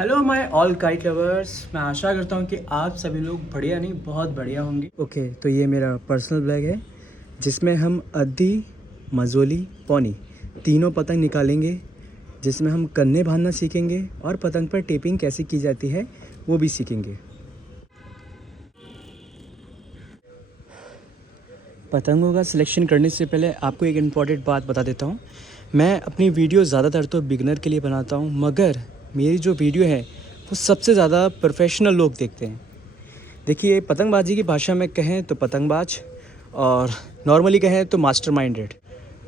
Hello my all kite lovers. मैं आशा करता हूँ कि आप सभी लोग बढ़िया नहीं बहुत बढ़िया होंगे। ओके, तो ये मेरा पर्सनल ब्लॉग है जिसमें हम अद्दी, मजोली, पौनी तीनों पतंग निकालेंगे, जिसमें हम कन्ने बांधना सीखेंगे और पतंग पर टेपिंग कैसे की जाती है वो भी सीखेंगे। पतंगों का सिलेक्शन करने से पहले आपको एक इम्पॉर्टेंट बात बता देता हूँ। मैं अपनी वीडियो ज़्यादातर तो बिगनर के लिए बनाता हूँ, मगर मेरी जो वीडियो है वो सबसे ज़्यादा प्रोफेशनल लोग देखते हैं। देखिए, पतंगबाजी की भाषा में कहें तो पतंगबाज, और नॉर्मली कहें तो मास्टर माइंडेड,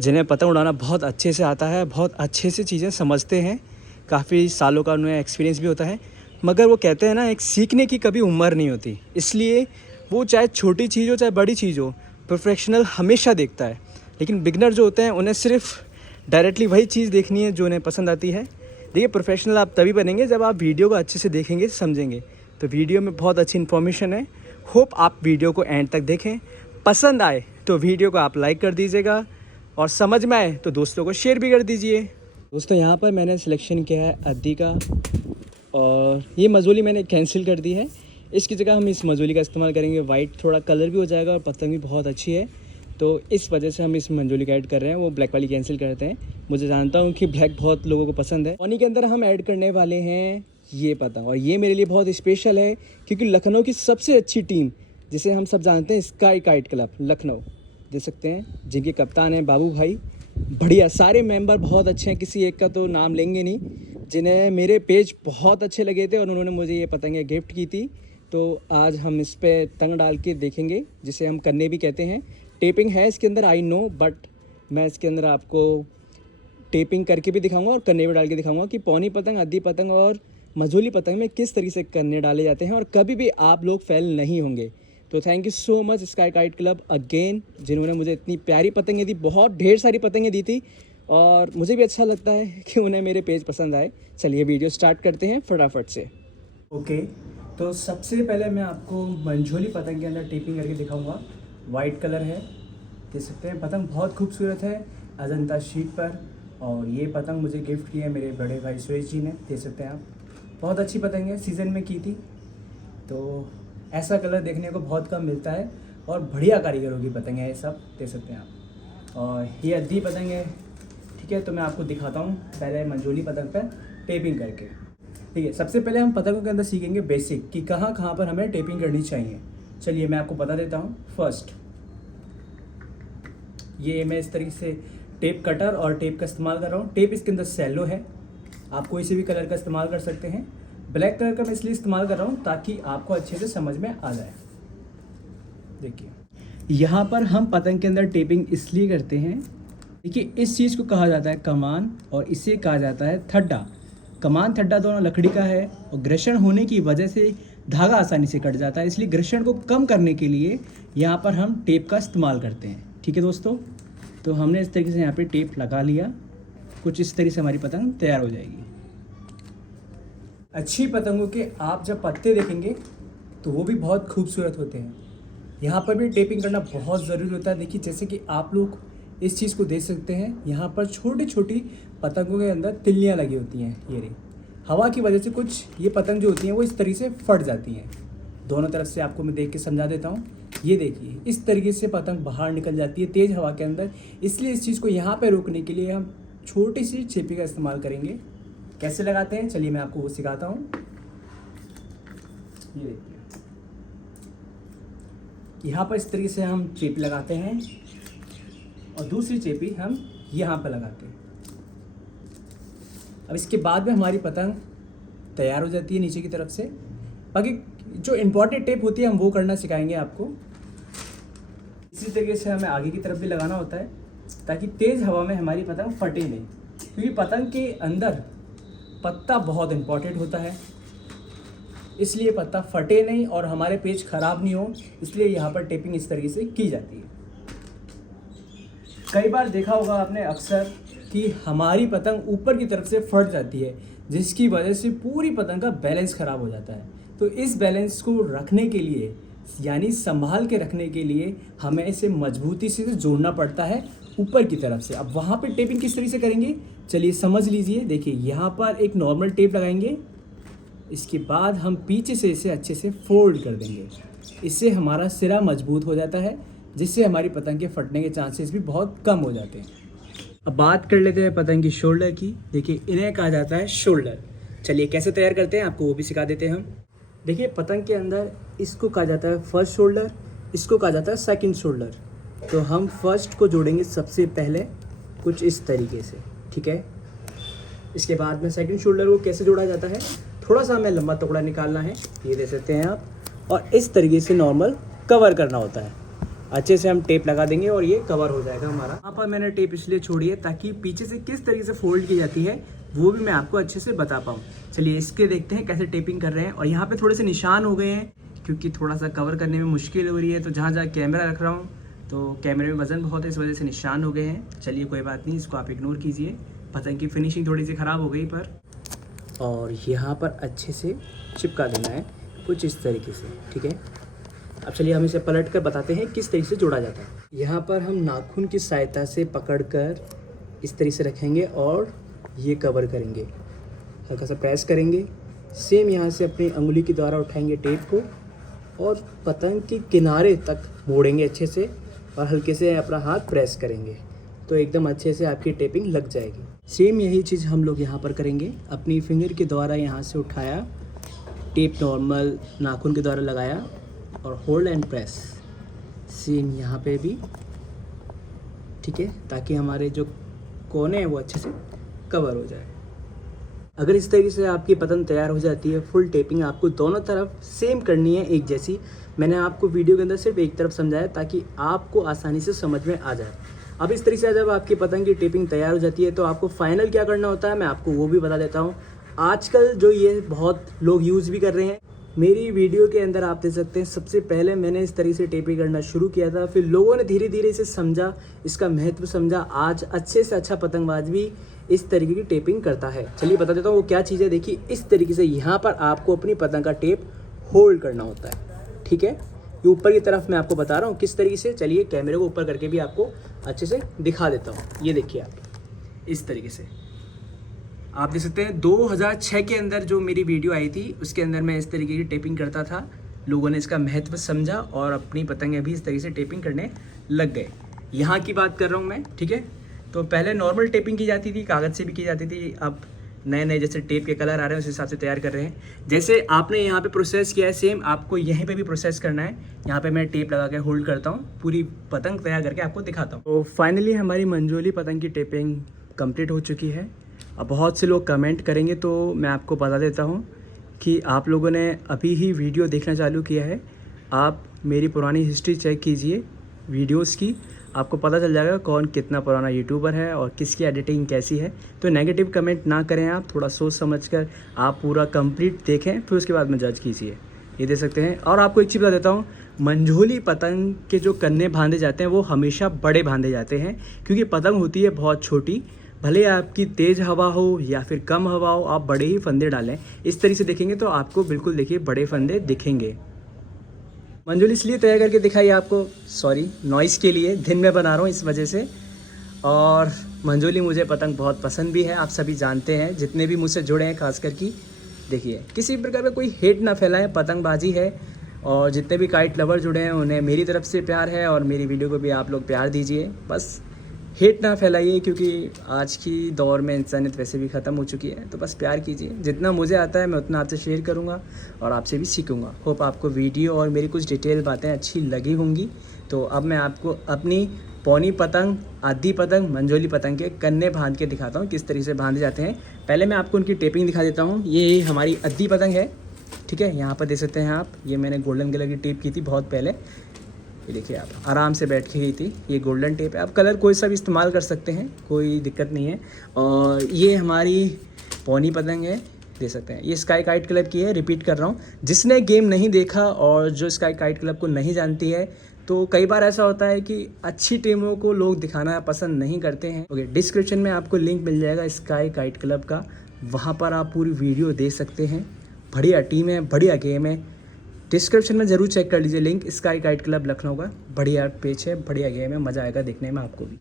जिन्हें पतंग उड़ाना बहुत अच्छे से आता है, बहुत अच्छे से चीज़ें समझते हैं, काफ़ी सालों का उन्हें एक्सपीरियंस भी होता है। मगर वो कहते हैं ना, एक सीखने की कभी उम्र नहीं होती, इसलिए वो चाहे छोटी चीज़ हो चाहे बड़ी चीज़ हो, प्रोफेशनल हमेशा देखता है। लेकिन बिगनर जो होते हैं उन्हें सिर्फ डायरेक्टली वही चीज़ देखनी है जो उन्हें पसंद आती है। देखिए, प्रोफेशनल आप तभी बनेंगे जब आप वीडियो को अच्छे से देखेंगे, समझेंगे। तो वीडियो में बहुत अच्छी इन्फॉर्मेशन है। होप आप वीडियो को एंड तक देखें। पसंद आए तो वीडियो को आप लाइक कर दीजिएगा, और समझ में आए तो दोस्तों को शेयर भी कर दीजिए। दोस्तों, यहाँ पर मैंने सिलेक्शन किया है अद्दी का, और ये मजोली मैंने कैंसिल कर दी है। इसकी जगह हम इस मजोली का इस्तेमाल करेंगे। वाइट थोड़ा कलर भी हो जाएगा और पतंग भी बहुत अच्छी है, तो इस वजह से हम इस मंजोली का ऐड कर रहे हैं। वो ब्लैक वाली कैंसिल करते हैं। मुझे जानता हूँ कि ब्लैक बहुत लोगों को पसंद है। पौनी के अंदर हम ऐड करने वाले हैं ये पतंग, और ये मेरे लिए बहुत स्पेशल है क्योंकि लखनऊ की सबसे अच्छी टीम, जिसे हम सब जानते हैं स्काई काइट क्लब लखनऊ, देख सकते हैं, जिनके कप्तान हैं बाबू भाई। बढ़िया, सारे मेंबर बहुत अच्छे हैं, किसी एक का तो नाम लेंगे नहीं, जिन्हें मेरे पेज बहुत अच्छे लगे थे और उन्होंने मुझे ये पतंगें गिफ्ट की थी। तो आज हम इस पर तंग डाल के देखेंगे, जिसे हम कन्ने भी कहते हैं। टेपिंग है इसके अंदर, आई नो, बट मैं इसके अंदर आपको टेपिंग करके भी दिखाऊंगा और कन्ने भी डाल के दिखाऊंगा कि पौनी पतंग, अद्दी पतंग और मजोली पतंग में किस तरीके से कन्ने डाले जाते हैं, और कभी भी आप लोग फेल नहीं होंगे। तो thank you so much sky kite club again, जिन्होंने मुझे इतनी प्यारी पतंगें दी, बहुत ढेर सारी पतंगें दी थी, और मुझे भी अच्छा लगता है कि उन्हें मेरे पेज पसंद आए। चलिए वीडियो स्टार्ट करते हैं फटाफट से। ओके, तो सबसे पहले मैं आपको मंझोली पतंग के अंदर टेपिंग करके दिखाऊंगा। वाइट कलर है, देख सकते हैं, पतंग बहुत खूबसूरत है अजंता शीट पर। और ये पतंग मुझे गिफ्ट की है मेरे बड़े भाई सुरेश जी ने, देख सकते हैं आप। बहुत अच्छी पतंग है, सीज़न में की थी, तो ऐसा कलर देखने को बहुत कम मिलता है, और बढ़िया कारीगरों की पतंग है ये सब, देख सकते हैं आप। और ये अद्दी पतंग है, ठीक है। तो मैं आपको दिखाता हूँ पहले मंझोली पतंग पर टेपिंग करके। ठीक है, सबसे पहले हम पतंगों के अंदर सीखेंगे बेसिक कि कहाँ कहाँ पर हमें टेपिंग करनी चाहिए। चलिए मैं आपको बता देता हूँ। फर्स्ट, ये मैं इस तरीके से टेप कटर और टेप का इस्तेमाल कर रहा हूँ। टेप इसके अंदर सेलो है, आप कोई से भी कलर का इस्तेमाल कर सकते हैं। ब्लैक कलर का मैं इसलिए इस्तेमाल कर रहा हूँ ताकि आपको अच्छे से समझ में आ जाए। देखिए, यहाँ पर हम पतंग के अंदर टेपिंग इसलिए करते हैं, देखिए, इस चीज़ को कहा जाता है कमान, और इसे कहा जाता है थड्डा। कमान थड्डा दोनों लकड़ी का है, और घर्षण होने की वजह से धागा आसानी से कट जाता है, इसलिए घर्षण को कम करने के लिए यहाँ पर हम टेप का इस्तेमाल करते हैं। ठीक है दोस्तों, तो हमने इस तरीके से यहाँ पे टेप लगा लिया। कुछ इस तरीके से हमारी पतंग तैयार हो जाएगी। अच्छी पतंगों के आप जब पत्ते देखेंगे तो वो भी बहुत खूबसूरत होते हैं। यहाँ पर भी टेपिंग करना बहुत ज़रूरी होता है। देखिए, जैसे कि आप लोग इस चीज़ को देख सकते हैं, यहाँ पर छोटी छोटी पतंगों के अंदर तिल्लियाँ लगी होती हैं। ये रही, हवा की वजह से कुछ ये पतंग जो होती हैं वो इस तरीके से फट जाती हैं। दोनों तरफ से आपको मैं देख के समझा देता हूँ। ये देखिए, इस तरीके से पतंग बाहर निकल जाती है तेज़ हवा के अंदर। इसलिए इस चीज़ को यहाँ पे रोकने के लिए हम छोटी सी चेपी का इस्तेमाल करेंगे। कैसे लगाते हैं चलिए मैं आपको वो सिखाता हूँ। ये देखिए, यहाँ पर इस तरीके से हम चेपी लगाते हैं, और दूसरी चेपी हम यहाँ पर लगाते हैं। अब इसके बाद में हमारी पतंग तैयार हो जाती है नीचे की तरफ से। बाकी जो इम्पोर्टेंट टेप होती है हम वो करना सिखाएंगे आपको। इसी तरीके से हमें आगे की तरफ भी लगाना होता है ताकि तेज़ हवा में हमारी पतंग फटे नहीं, क्योंकि पतंग के अंदर पत्ता बहुत इम्पोर्टेंट होता है, इसलिए पत्ता फटे नहीं और हमारे पेज ख़राब नहीं हो, इसलिए यहाँ पर टेपिंग इस तरीके से की जाती है। कई बार देखा होगा आपने अक्सर कि हमारी पतंग ऊपर की तरफ से फट जाती है, जिसकी वजह से पूरी पतंग का बैलेंस ख़राब हो जाता है। तो इस बैलेंस को रखने के लिए, यानी संभाल के रखने के लिए, हमें इसे मजबूती से जोड़ना पड़ता है ऊपर की तरफ से। अब वहाँ पे टेपिंग किस तरीके से करेंगे चलिए समझ लीजिए। देखिए, यहाँ पर एक नॉर्मल टेप लगाएंगे, इसके बाद हम पीछे से इसे अच्छे से फोल्ड कर देंगे। इससे हमारा सिरा मजबूत हो जाता है, जिससे हमारी पतंग के फटने के चांसेस भी बहुत कम हो जाते हैं। अब बात कर लेते हैं पतंग की शोल्डर की। देखिए, इन्हें कहा जाता है शोल्डर। चलिए कैसे तैयार करते हैं आपको वो भी सिखा देते हैं हम। देखिए, पतंग के अंदर इसको कहा जाता है फर्स्ट शोल्डर, इसको कहा जाता है सेकंड शोल्डर। तो हम फर्स्ट को जोड़ेंगे सबसे पहले कुछ इस तरीके से, ठीक है। इसके बाद में सेकंड शोल्डर को कैसे जोड़ा जाता है, थोड़ा सा हमें लंबा टुकड़ा निकालना है, ये दे सकते हैं आप, और इस तरीके से नॉर्मल कवर करना होता है। अच्छे से हम टेप लगा देंगे और ये कवर हो जाएगा हमारा। यहाँ पर मैंने टेप इसलिए छोड़ी है ताकि पीछे से किस तरीके से फोल्ड की जाती है वो भी मैं आपको अच्छे से बता पाऊँ। चलिए इसके देखते हैं कैसे टेपिंग कर रहे हैं। और यहाँ पे थोड़े से निशान हो गए हैं क्योंकि थोड़ा सा कवर करने में मुश्किल हो रही है, तो जहाँ जहाँ कैमरा रख रहा हूँ तो कैमरे में वज़न बहुत है, इस वजह से निशान हो गए हैं। चलिए कोई बात नहीं, इसको आप इग्नोर कीजिए। पतंग की फिनिशिंग थोड़ी सी ख़राब हो गई पर, और यहाँ पर अच्छे से चिपका देना है कुछ इस तरीके से, ठीक है। अब चलिए हम इसे पलट कर बताते हैं किस तरीके से जोड़ा जाता है। यहाँ पर हम नाखून की सहायता से पकड़कर इस तरीके से रखेंगे और ये कवर करेंगे, हल्का सा प्रेस करेंगे। सेम यहाँ से अपनी उंगली के द्वारा उठाएंगे टेप को और पतंग के किनारे तक मोड़ेंगे अच्छे से और हल्के से अपना हाथ प्रेस करेंगे, तो एकदम अच्छे से आपकी टेपिंग लग जाएगी। सेम यही चीज़ हम लोग यहाँ पर करेंगे। अपनी फिंगर के द्वारा यहाँ से उठाया, टेप नॉर्मल नाखून के द्वारा लगाया और होल्ड एंड प्रेस। सेम यहाँ पे भी, ठीक है, ताकि हमारे जो कोने हैं वो अच्छे से कवर हो जाए। अगर इस तरीके से आपकी पतंग तैयार हो जाती है, फुल टेपिंग आपको दोनों तरफ सेम करनी है, एक जैसी। मैंने आपको वीडियो के अंदर सिर्फ एक तरफ समझाया ताकि आपको आसानी से समझ में आ जाए। अब इस तरीके से जब आपकी पतंग की टेपिंग तैयार हो जाती है तो आपको फाइनल क्या करना होता है मैं आपको वो भी बता देता हूँ। आजकल जो ये बहुत लोग यूज़ भी कर रहे हैं, मेरी वीडियो के अंदर आप देख सकते हैं, सबसे पहले मैंने इस तरीके से टेपिंग करना शुरू किया था, फिर लोगों ने धीरे धीरे इसे समझा, इसका महत्व समझा। आज अच्छे से अच्छा पतंगबाज भी इस तरीके की टेपिंग करता है। चलिए बता देता हूँ वो क्या चीज़ है। देखिए, इस तरीके से यहाँ पर आपको अपनी पतंग का टेप होल्ड करना होता है, ठीक है। ये ऊपर की तरफ मैं आपको बता रहा हूँ किस तरीके से। चलिए कैमरे को ऊपर करके भी आपको अच्छे से दिखा देता हूँ। ये देखिए आप, इस तरीके से आप देख सकते हैं। 2006 के अंदर जो मेरी वीडियो आई थी उसके अंदर मैं इस तरीके की टेपिंग करता था। लोगों ने इसका महत्व समझा और अपनी पतंगें भी इस तरीके से टेपिंग करने लग गए। यहाँ की बात कर रहा हूँ मैं, ठीक है। तो पहले नॉर्मल टेपिंग की जाती थी, कागज़ से भी की जाती थी। अब नए नए जैसे टेप के कलर आ रहे हैं उस हिसाब से तैयार कर रहे हैं। जैसे आपने यहाँ पे प्रोसेस किया है, सेम आपको यहीं पे भी प्रोसेस करना है। यहाँ पे मैं टेप लगा के होल्ड करता हूँ, पूरी पतंग तैयार करके आपको दिखाता हूँ। तो फाइनली हमारी मंजोली पतंग की टेपिंग कंप्लीट हो चुकी है। अब बहुत से लोग कमेंट करेंगे तो मैं आपको बता देता हूँ कि आप लोगों ने अभी ही वीडियो देखना चालू किया है। आप मेरी पुरानी हिस्ट्री चेक कीजिए वीडियोस की, आपको पता चल जाएगा कौन कितना पुराना यूट्यूबर है और किसकी एडिटिंग कैसी है। तो नेगेटिव कमेंट ना करें, आप थोड़ा सोच समझकर आप पूरा कंप्लीट देखें, फिर उसके बाद में जज कीजिए। ये दे सकते हैं। और आपको एक चीज़ बता देता हूँ, मंझोली पतंग के जो कन्ने बांधे जाते हैं वो हमेशा बड़े बांधे जाते हैं, क्योंकि पतंग होती है बहुत छोटी। भले आपकी तेज़ हवा हो या फिर कम हवा हो, आप बड़े ही फंदे डालें। इस तरीके से देखेंगे तो आपको बिल्कुल देखिए बड़े फंदे दिखेंगे। मंजोली इसलिए तैयार करके दिखाई आपको, सॉरी नॉइज़ के लिए, दिन में बना रहा हूँ इस वजह से। और मंजोली मुझे पतंग बहुत पसंद भी है, आप सभी जानते हैं जितने भी मुझसे जुड़े हैं। खास करके देखिए, किसी प्रकार का कोई हेट ना फैलाएं, पतंगबाजी है। और जितने भी काइट लवर जुड़े हैं उन्हें मेरी तरफ से प्यार है और मेरी वीडियो को भी आप लोग प्यार दीजिए। बस हेट ना फैलाइए, क्योंकि आज की दौर में इंसानियत वैसे भी ख़त्म हो चुकी है। तो बस प्यार कीजिए, जितना मुझे आता है मैं उतना आपसे शेयर करूँगा और आपसे भी सीखूँगा। होप आपको वीडियो और मेरी कुछ डिटेल बातें अच्छी लगी होंगी। तो अब मैं आपको अपनी पौनी पतंग, आधी पतंग, मंजोली पतंग के कन्ने बांध के दिखाता हूँ किस तरीके से बांधे जाते हैं। पहले मैं आपको उनकी टेपिंग दिखा देता हूँ। ये हमारी आधी पतंग है, ठीक है। यहाँ पर देख सकते हैं आप, ये मैंने गोल्डन कलर की टेप की थी बहुत पहले। ये देखिए आप, आराम से बैठ के गई थी। ये गोल्डन टेप है, आप कलर कोई सा भी इस्तेमाल कर सकते हैं, कोई दिक्कत नहीं है। और ये हमारी पौनी पतंग है, दे सकते हैं। ये स्काई काइट क्लब की है, रिपीट कर रहा हूँ। जिसने गेम नहीं देखा और जो स्काई काइट क्लब को नहीं जानती है, तो कई बार ऐसा होता है कि अच्छी टीमों को लोग दिखाना पसंद नहीं करते हैं। ओके, डिस्क्रिप्शन में आपको लिंक मिल जाएगा स्काई काइट क्लब का, वहाँ पर आप पूरी वीडियो देख सकते हैं। बढ़िया टीम है, बढ़िया गेम है। डिस्क्रिप्शन में ज़रूर चेक कर लीजिए link, sky kite club Lucknow का। बढ़िया पेज है, बढ़िया गेम है, मज़ा आएगा देखने में आपको भी।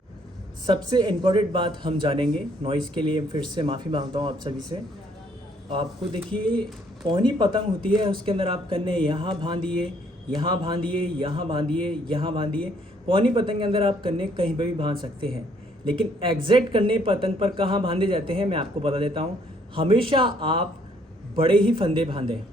सबसे इम्पोर्टेंट बात हम जानेंगे, नॉइज़ के लिए फिर से माफ़ी मांगता हूँ आप सभी से। आपको देखिए पौनी पतंग होती है, उसके अंदर आप कन्ने यहाँ बांधिए, यहाँ बांधिए, यहाँ बांधिए, यहाँ बांधिए। पौनी पतंग के अंदर आप कन्ने कहीं पर भी बांध सकते हैं, लेकिन एग्जैक्ट कन्ने पतंग पर कहाँ बांधे जाते हैं मैं आपको बता देता हूँ। हमेशा आप बड़े ही फंदे बांधें,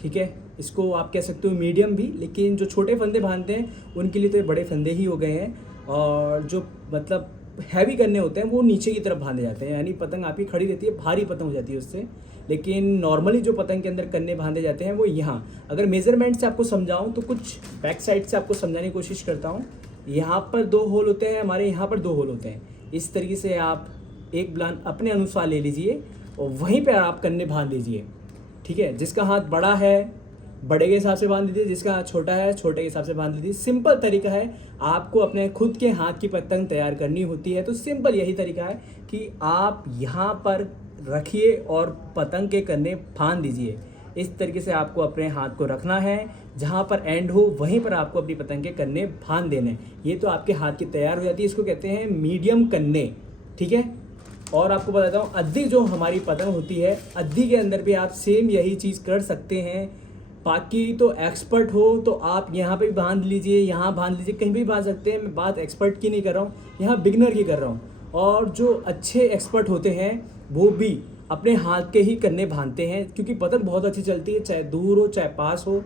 ठीक है। इसको आप कह सकते हो मीडियम भी, लेकिन जो छोटे फंदे बांधते हैं उनके लिए तो ये बड़े फंदे ही हो गए हैं। और जो मतलब हैवी करने होते हैं वो नीचे की तरफ बांधे जाते हैं, यानी पतंग आपकी खड़ी रहती है, भारी पतंग हो जाती है उससे। लेकिन नॉर्मली जो पतंग के अंदर कन्ने बांधे जाते हैं वो यहाँ, अगर मेज़रमेंट से आपको समझाऊँ तो कुछ बैक साइड से आपको समझाने की कोशिश करता हूँ। यहाँ पर 2 होल होते हैं, हमारे यहाँ पर 2 होल होते हैं। इस तरीके से आप एक ब्लान अपने अनुसार ले लीजिए और वहीं पर आप कन्ने बांध लीजिए, ठीक है। जिसका हाथ बड़ा है बड़े के हिसाब से बांध लीजिए, जिसका हाथ छोटा है छोटे के हिसाब से बांध लीजिए। सिंपल तरीका है, आपको अपने खुद के हाथ की पतंग तैयार करनी होती है तो सिंपल यही तरीका है कि आप यहाँ पर रखिए और पतंग के कन्ने बांध दीजिए। इस तरीके से आपको अपने हाथ को रखना है, जहाँ पर एंड हो वहीं पर आपको अपनी पतंग के कन्ने बांध देने। ये तो आपके हाथ की तैयार हो जाती है, इसको कहते हैं मीडियम कन्ने, ठीक है। और आपको बताता हूँ अद्दी जो हमारी पतंग होती है, अद्दी के अंदर भी आप सेम यही चीज़ कर सकते हैं। बाकी तो एक्सपर्ट हो तो आप यहाँ पे भी बांध लीजिए, यहाँ बांध लीजिए, कहीं भी बांध सकते हैं। मैं बात एक्सपर्ट की नहीं कर रहा हूँ, यहाँ बिगनर की कर रहा हूँ। और जो अच्छे एक्सपर्ट होते हैं वो भी अपने हाथ के ही कन्ने बांधते हैं, क्योंकि पतंग बहुत अच्छी चलती है, चाहे दूर हो चाहे पास हो,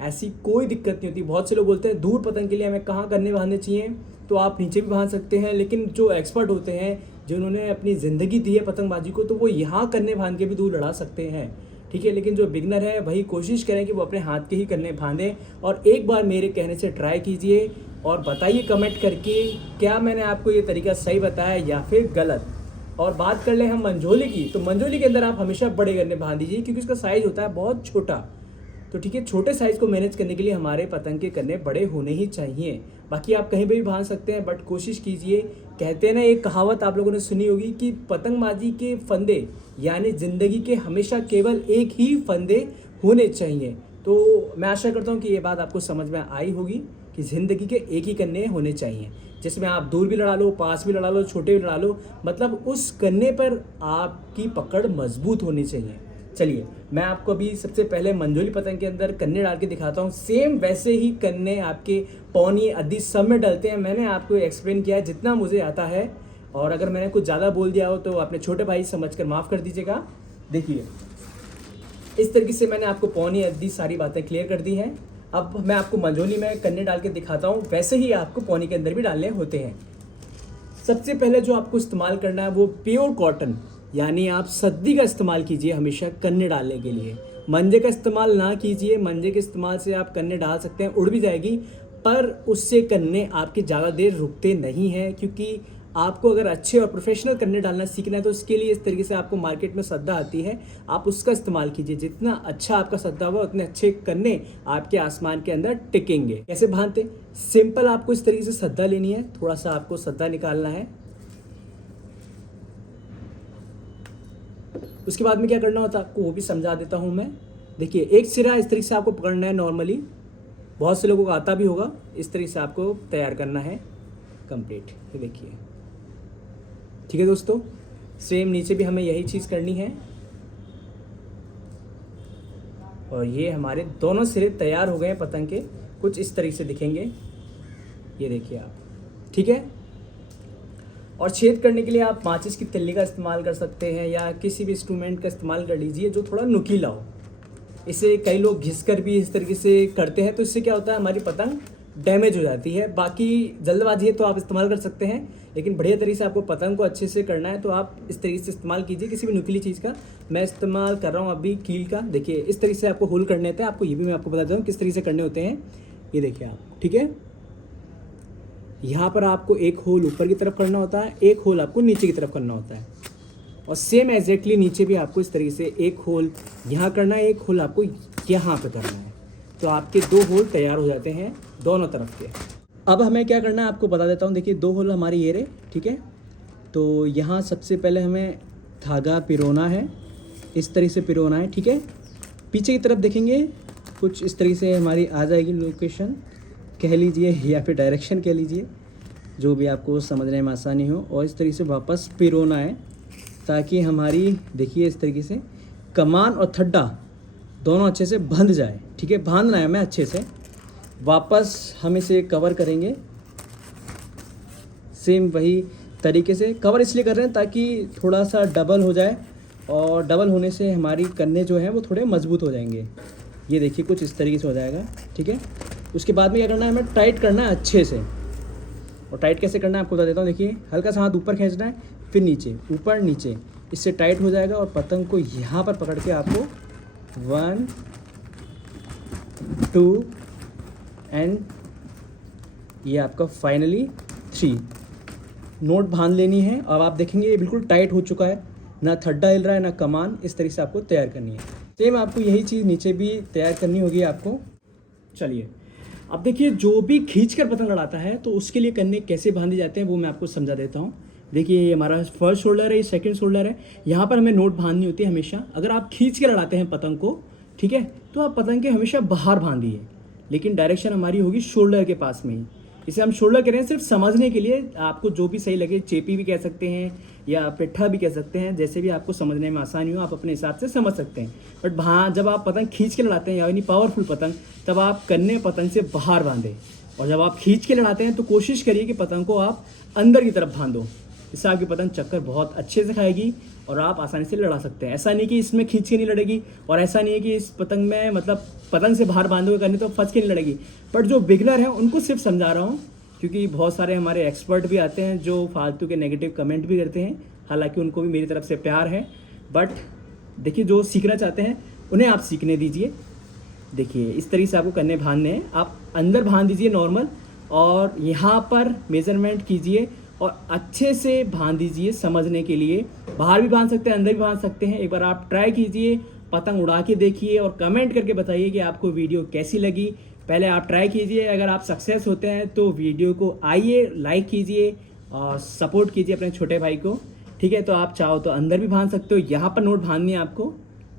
ऐसी कोई दिक्कत नहीं होती। बहुत से लोग बोलते हैं दूर पतंग के लिए हमें कहाँ कन्ने बांधने चाहिए, तो आप नीचे भी बांध सकते हैं। लेकिन जो एक्सपर्ट होते हैं, जिन्होंने अपनी ज़िंदगी दी है पतंगबाजी को, तो वो यहाँ कन्ने बांध के भी दूर लड़ा सकते हैं, ठीक है। लेकिन जो बिगनर है वही कोशिश करें कि वो अपने हाथ के ही कन्ने बांधें। और एक बार मेरे कहने से ट्राई कीजिए और बताइए कमेंट करके क्या मैंने आपको ये तरीका सही बताया या फिर गलत। और बात कर लें हम मंझोली की, तो मंझोली के अंदर आप हमेशा बड़े कन्ने बांध दीजिए, क्योंकि उसका साइज़ होता है बहुत छोटा। तो ठीक है, छोटे साइज़ को मैनेज करने के लिए हमारे पतंग के कन्ने बड़े होने ही चाहिए। बाकी आप कहीं भी बांध सकते हैं, बट कोशिश कीजिए। कहते हैं ना, एक कहावत आप लोगों ने सुनी होगी कि पतंगबाजी के फंदे यानी ज़िंदगी के हमेशा केवल एक ही फंदे होने चाहिए। तो मैं आशा करता हूँ कि ये बात आपको समझ में आई होगी कि ज़िंदगी के एक ही कन्ने होने चाहिए, जिसमें आप दूर भी लड़ा लो, पास भी लड़ा लो, छोटे भी लड़ा लो, मतलब उस कन्ने पर आपकी पकड़ मजबूत होनी चाहिए। चलिए मैं आपको अभी सबसे पहले मंझोली पतंग के अंदर कन्ने डाल के दिखाता हूँ। सेम वैसे ही कन्ने आपके पौनी अद्दी सब में डलते हैं। मैंने आपको एक्सप्लेन किया है जितना मुझे आता है, और अगर मैंने कुछ ज़्यादा बोल दिया हो तो अपने छोटे भाई समझकर माफ़ कर दीजिएगा। देखिए इस तरीके से मैंने आपको पौनी अद्दी सारी बातें क्लियर कर दी हैं। अब मैं आपको मंझोली में कन्ने डाल के दिखाता हूँ, वैसे ही आपको पौनी के अंदर भी डालने होते हैं। सबसे पहले जो आपको इस्तेमाल करना है वो प्योर कॉटन, यानी आप सद्दी का इस्तेमाल कीजिए हमेशा कन्ने डालने के लिए। मंजे का इस्तेमाल ना कीजिए, मंजे के इस्तेमाल से आप कन्ने डाल सकते हैं, उड़ भी जाएगी, पर उससे कन्ने आपके ज़्यादा देर रुकते नहीं हैं। क्योंकि आपको अगर अच्छे और प्रोफेशनल कन्ने डालना सीखना है तो उसके लिए इस तरीके से आपको मार्केट में सद्दा आती है, आप उसका इस्तेमाल कीजिए। जितना अच्छा आपका सद्दा हुआ उतने अच्छे कन्ने आपके आसमान के अंदर टिकेंगे। कैसे बांधते? सिंपल, आपको इस तरीके से सद्दा लेनी है, थोड़ा सा आपको सद्दा निकालना है। उसके बाद में क्या करना होता है आपको वो भी समझा देता हूँ मैं। देखिए एक सिरा इस तरीके से आपको पकड़ना है, नॉर्मली बहुत से लोगों को आता भी होगा। इस तरीके से आपको तैयार करना है कंप्लीट। ये देखिए, ठीक है दोस्तों, सेम नीचे भी हमें यही चीज़ करनी है। और ये हमारे दोनों सिरे तैयार हो गए हैं पतंग के, कुछ इस तरीके से दिखेंगे, ये देखिए आप, ठीक है। और छेद करने के लिए आप माचिस की तिल्ली का इस्तेमाल कर सकते हैं या किसी भी इंस्ट्रूमेंट का इस्तेमाल कर लीजिए जो थोड़ा नुकीला हो। इसे कई लोग घिसकर भी इस तरीके से करते हैं, तो इससे क्या होता है हमारी पतंग डैमेज हो जाती है। बाकी जल्दबाजी है तो आप इस्तेमाल कर सकते हैं, लेकिन बढ़िया तरीके से आपको पतंग को अच्छे से करना है तो आप इस तरीके से इस्तेमाल कीजिए किसी भी नुकीली चीज़ का। मैं इस्तेमाल कर रहा हूँ अभी कील का। देखिए इस तरीके से आपको होल करने होते हैं, आपको ये भी मैं आपको बता दूँ किस तरीके से करने होते हैं। ये देखिए आप, ठीक है। यहाँ पर आपको एक होल ऊपर की तरफ करना होता है, एक होल आपको नीचे की तरफ करना होता है, और सेम एग्जैक्टली नीचे भी आपको इस तरीके से एक होल यहाँ करना है, एक होल आपको यहाँ पे करना है। तो आपके 2 होल तैयार हो जाते हैं दोनों तरफ के। अब हमें क्या करना है आपको बता देता हूँ। देखिए 2 होल हमारे ये रहे, ठीक है। तो यहाँ सबसे पहले हमें धागा पिरोना है, इस तरीके से पिरोना है, ठीक है। पीछे की तरफ देखेंगे कुछ इस तरीके से हमारी आ जाएगी लोकेशन कह लीजिए या फिर डायरेक्शन कह लीजिए, जो भी आपको समझने में आसानी हो। और इस तरीके से वापस पिरोना है ताकि हमारी, देखिए इस तरीके से कमान और थड्डा दोनों अच्छे से बंध जाए। ठीक है, बांधना है हमें अच्छे से। वापस हम इसे कवर करेंगे सेम वही तरीके से। कवर इसलिए कर रहे हैं ताकि थोड़ा सा डबल हो जाए, और डबल होने से हमारी कन्ने जो हैं वो थोड़े मजबूत हो जाएंगे। ये देखिए कुछ इस तरीके से हो जाएगा। ठीक है, उसके बाद में क्या करना है, हमें टाइट करना है अच्छे से। और टाइट कैसे करना है आपको बता देता हूँ। देखिए हल्का सा हाथ ऊपर खींचना है, फिर नीचे, ऊपर नीचे, इससे टाइट हो जाएगा। और पतंग को यहाँ पर पकड़ के आपको 1 2 एंड ये आपका फाइनली 3 नोट बांध लेनी है। अब आप देखेंगे ये बिल्कुल टाइट हो चुका है, ना थड्डा हिल रहा है ना कमान। इस तरीके से आपको तैयार करनी है। सेम आपको यही चीज़ नीचे भी तैयार करनी होगी आपको। चलिए अब देखिए, जो भी खींच कर पतंग लड़ाता है तो उसके लिए कन्ने कैसे बांधे जाते हैं वो मैं आपको समझा देता हूँ। देखिए ये हमारा फर्स्ट शोल्डर है, ये सेकंड शोल्डर है। यहाँ पर हमें नोट बांधनी होती है हमेशा। अगर आप खींच के लड़ाते हैं पतंग को, ठीक है, तो आप पतंग के हमेशा बाहर बांधिए, लेकिन डायरेक्शन हमारी होगी शोल्डर के पास में ही। इसे हम शोल्डर कह रहे हैं सिर्फ समझने के लिए। आपको जो भी सही लगे, चेपी भी कह सकते हैं या पिट्ठा भी कह सकते हैं, जैसे भी आपको समझने में आसानी हो आप अपने हिसाब से समझ सकते हैं। बट हाँ, जब आप पतंग खींच के लड़ाते हैं यानी पावरफुल पतंग, तब आप कन्ने पतंग से बाहर बांधें। और जब आप खींच के लड़ाते हैं तो कोशिश करिए कि पतंग को आप अंदर की तरफ बांधो। इससे आपकी पतंग चक्कर बहुत अच्छे से खाएगी और आप आसानी से लड़ा सकते हैं। ऐसा नहीं कि इसमें खींच के नहीं लड़ेगी, और ऐसा नहीं है कि इस पतंग में मतलब पतंग से बाहर बांधोगे करने तो फंस के नहीं लड़ेगी। बट जो बिगनर हैं उनको सिर्फ समझा रहा हूँ, क्योंकि बहुत सारे हमारे एक्सपर्ट भी आते हैं जो फालतू के नेगेटिव कमेंट भी करते हैं। हालांकि उनको भी मेरी तरफ से प्यार है, बट देखिए जो सीखना चाहते हैं उन्हें आप सीखने दीजिए। देखिए इस तरीके से आपको कन्ने बांधने हैं। आप अंदर बांध दीजिए नॉर्मल, और यहाँ पर मेज़रमेंट कीजिए और अच्छे से बांध दीजिए समझने के लिए। बाहर भी बांध सकते हैं, अंदर भी बांध सकते हैं। एक बार आप ट्राई कीजिए, पतंग उड़ा के देखिए और कमेंट करके बताइए कि आपको वीडियो कैसी लगी। पहले आप ट्राई कीजिए, अगर आप सक्सेस होते हैं तो वीडियो को आइए लाइक कीजिए और सपोर्ट कीजिए अपने छोटे भाई को। ठीक है, तो आप चाहो तो अंदर भी बांध सकते हो, यहाँ पर नोट बांधनी है आपको।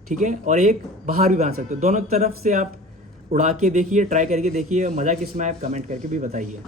ठीक है, और एक बाहर भी बांध सकते हो। दोनों तरफ से आप उड़ा के देखिए, ट्राई करके देखिए। मज़ा किस में आप कमेंट करके भी बताइए।